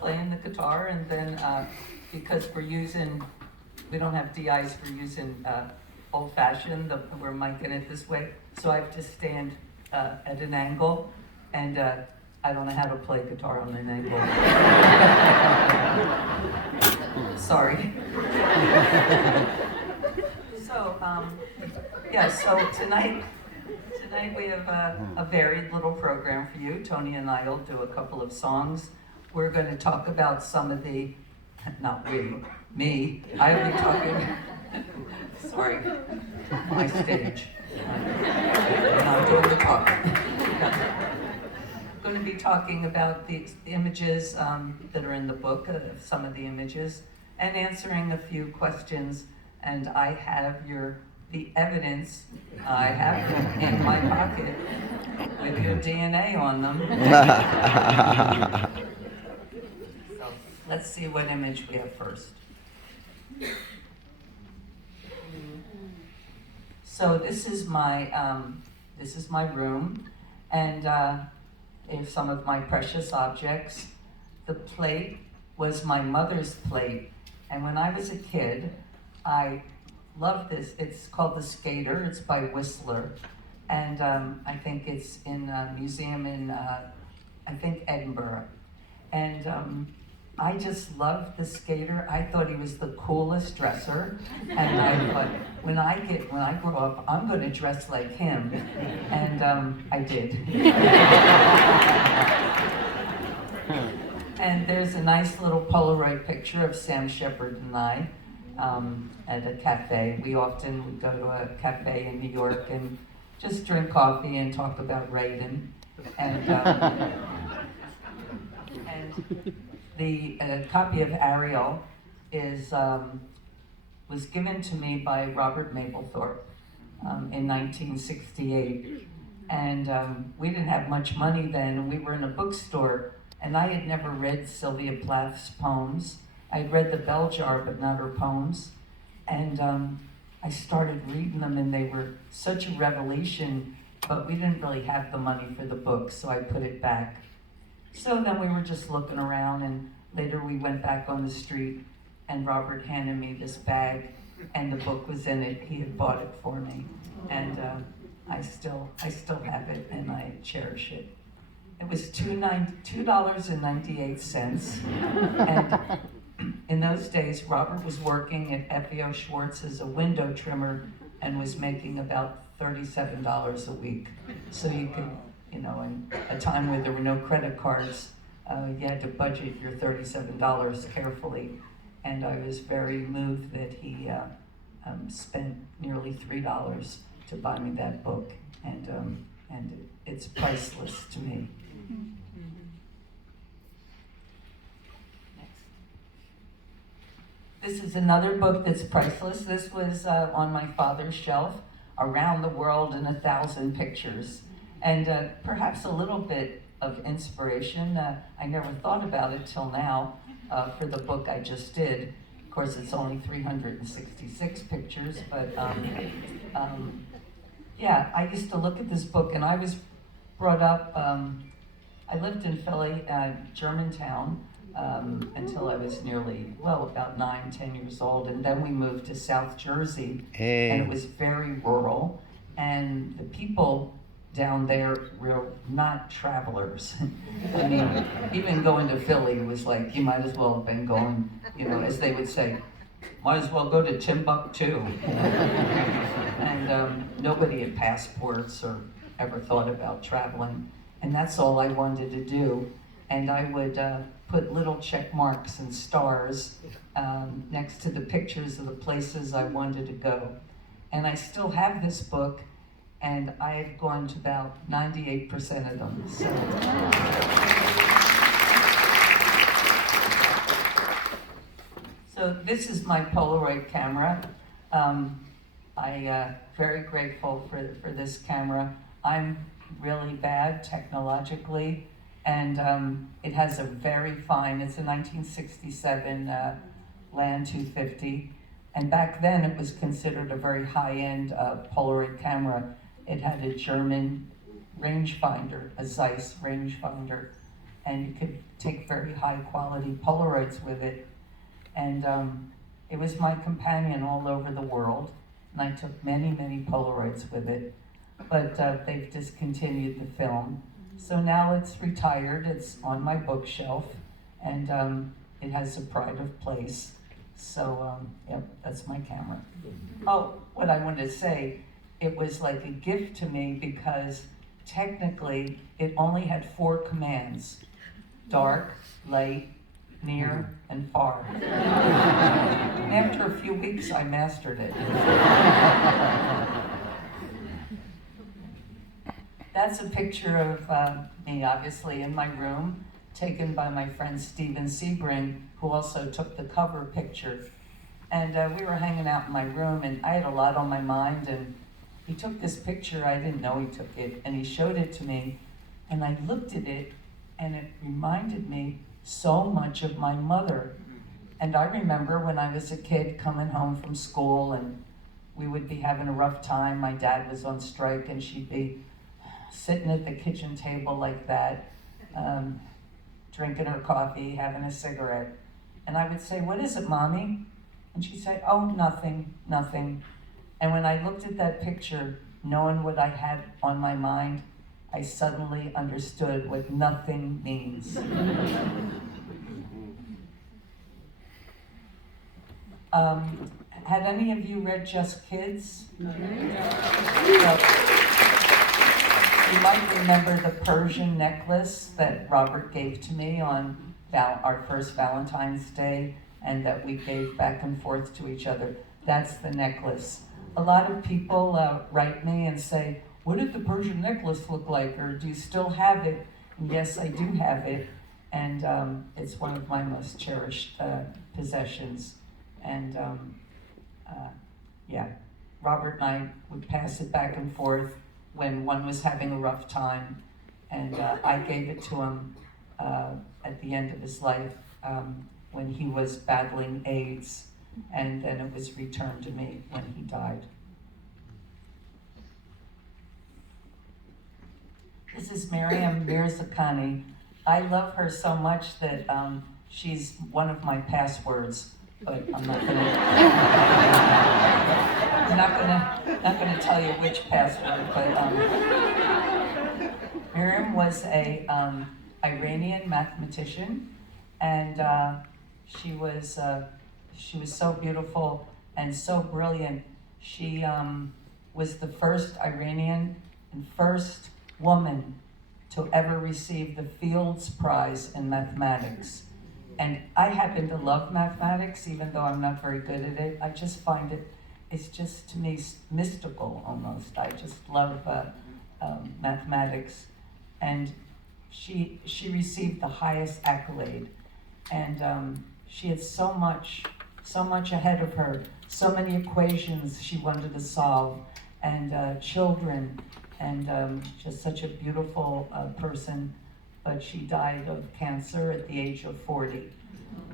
playing the guitar, and then because we don't have DIs, we're using old-fashioned, we're micing it this way, so I have to stand at an angle, and I don't know how to play guitar on an angle. Sorry. So, so tonight we have a varied little program for you. Tony and I will do a couple of songs. We're going to talk about some of the, not we, me, I will be talking, sorry, my stage. And I'm doing the talking. I'm going to be talking about the images that are in the book, some of the images, and answering a few questions. And I have the evidence, I have them in my pocket with your DNA on them. So let's see what image we have first. So this is my room, and there's some of my precious objects. The plate was my mother's plate, and when I was a kid, I loved this. It's called The Skater. It's by Whistler, and I think it's in a museum in I think Edinburgh, and I just loved The Skater. I thought he was the coolest dresser, and I thought when I grow up, I'm going to dress like him, and I did. And there's a nice little Polaroid picture of Sam Shepard and I at a cafe. We often would go to a cafe in New York and just drink coffee and talk about writing. And the copy of Ariel was given to me by Robert Mapplethorpe in 1968. And we didn't have much money then, and we were in a bookstore, and I had never read Sylvia Plath's poems. I had read The Bell Jar, but not her poems. And I started reading them, and they were such a revelation, but we didn't really have the money for the book, so I put it back. So then we were just looking around, and later we went back on the street, and Robert handed me this bag, and the book was in it. He had bought it for me, and I still have it, and I cherish it. It was $2.98, and in those days, Robert was working at FEO Schwartz as a window trimmer and was making about $37 a week. So you could, in a time where there were no credit cards, you had to budget your $37 carefully. And I was very moved that he spent nearly $3 to buy me that book, and it's priceless to me. This is another book that's priceless. This was on my father's shelf, Around the World in 1,000 Pictures. And perhaps a little bit of inspiration. I never thought about it till now for the book I just did. Of course, it's only 366 pictures, but yeah, I used to look at this book, and I was brought up, I lived in Philly, Germantown, until I was about 9-10 years old, and then we moved to South Jersey, and it was very rural, and the people down there were not travelers. I mean, even going to Philly was like, you might as well have been going, as they would say, might as well go to Timbuktu. And nobody had passports or ever thought about traveling, and that's all I wanted to do. And I would put little check marks and stars next to the pictures of the places I wanted to go. And I still have this book, and I've gone to about 98% of them. So this is my Polaroid camera. I'm very grateful for this camera. I'm really bad technologically, and it has a very fine, it's a 1967 Land 250, and back then it was considered a very high-end Polaroid camera. It had a German rangefinder, a Zeiss rangefinder, and you could take very high quality Polaroids with it. And it was my companion all over the world, and I took many, many Polaroids with it, but they've discontinued the film. So now it's retired, it's on my bookshelf, and it has a pride of place. So, yep, that's my camera. Oh, what I wanted to say, it was like a gift to me because technically it only had 4 commands: dark, light, near, and far. And after a few weeks, I mastered it. That's a picture of me, obviously, in my room, taken by my friend Steven Sebring, who also took the cover picture. And we were hanging out in my room, and I had a lot on my mind, and he took this picture. I didn't know he took it, and he showed it to me, and I looked at it, and it reminded me so much of my mother. And I remember when I was a kid coming home from school, and we would be having a rough time. My dad was on strike, and she'd be sitting at the kitchen table like that, drinking her coffee, having a cigarette. And I would say, "What is it, Mommy?" And she'd say, "Oh, nothing, nothing." And when I looked at that picture, knowing what I had on my mind, I suddenly understood what nothing means. Had any of you read Just Kids? Well, you might remember the Persian necklace that Robert gave to me on our first Valentine's Day, and that we gave back and forth to each other. That's the necklace. A lot of people write me and say, "What did the Persian necklace look like?" Or, "Do you still have it?" And yes, I do have it, and it's one of my most cherished possessions. And yeah, Robert and I would pass it back and forth when one was having a rough time, and I gave it to him at the end of his life when he was battling AIDS, and then it was returned to me when he died. This is Miriam Mirzakhani. I love her so much that she's one of my passwords, but I'm not gonna tell you which password. But Miriam was a Iranian mathematician, and she was so beautiful and so brilliant. She was the first Iranian and first woman to ever receive the Fields Prize in mathematics. And I happen to love mathematics, even though I'm not very good at it. I just find it's just, to me, mystical almost. I just love mathematics. And she received the highest accolade. And she had so much ahead of her, so many equations she wanted to solve, and children, and just such a beautiful person. But she died of cancer at the age of 40.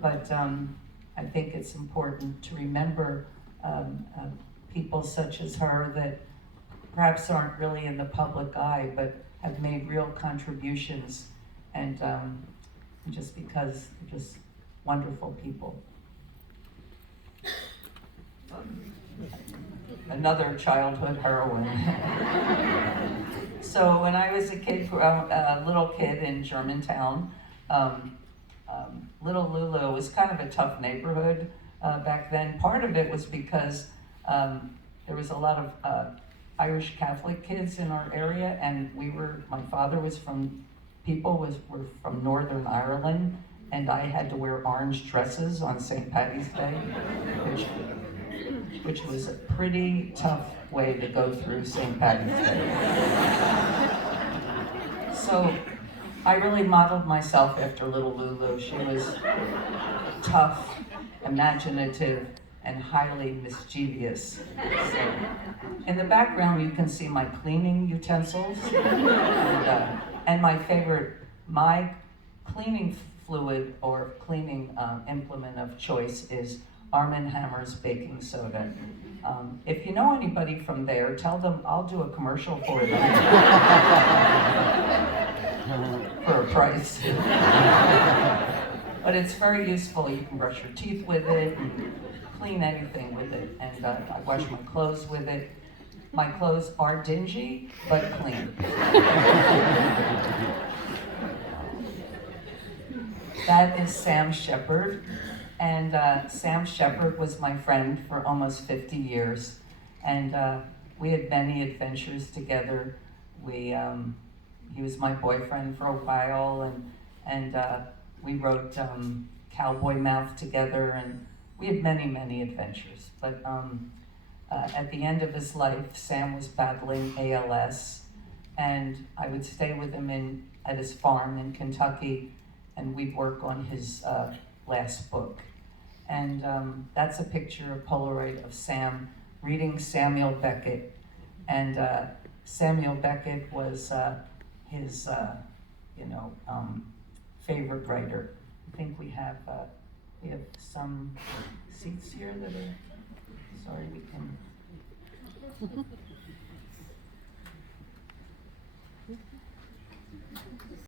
But I think it's important to remember people such as her that perhaps aren't really in the public eye, but have made real contributions, and just because they're just wonderful people. Another childhood heroine. So when I was a little kid in Germantown, Little Lulu was kind of a tough neighborhood back then. Part of it was because there was a lot of Irish Catholic kids in our area, and my father was were from Northern Ireland, and I had to wear orange dresses on St. Patty's Day, which was a pretty tough way to go through St. Patty's Day. So I really modeled myself after Little Lulu. She was tough, imaginative, and highly mischievous. So, in the background, you can see my cleaning utensils, and my cleaning fluid or cleaning implement of choice is Arm & Hammer's baking soda. If you know anybody from there, tell them I'll do a commercial for them. for a price. But it's very useful. You can brush your teeth with it, and clean anything with it. And I wash my clothes with it. My clothes are dingy, but clean. That is Sam Shepard. And Sam Shepard was my friend for almost 50 years. And we had many adventures together. He was my boyfriend for a while, and we wrote Cowboy Mouth together, and we had many, many adventures. But at the end of his life, Sam was battling ALS, and I would stay with him at his farm in Kentucky, and we'd work on his last book. And that's a picture, a Polaroid of Sam reading Samuel Beckett. And Samuel Beckett was his, favorite writer. I think we have some seats here that are, sorry, we can.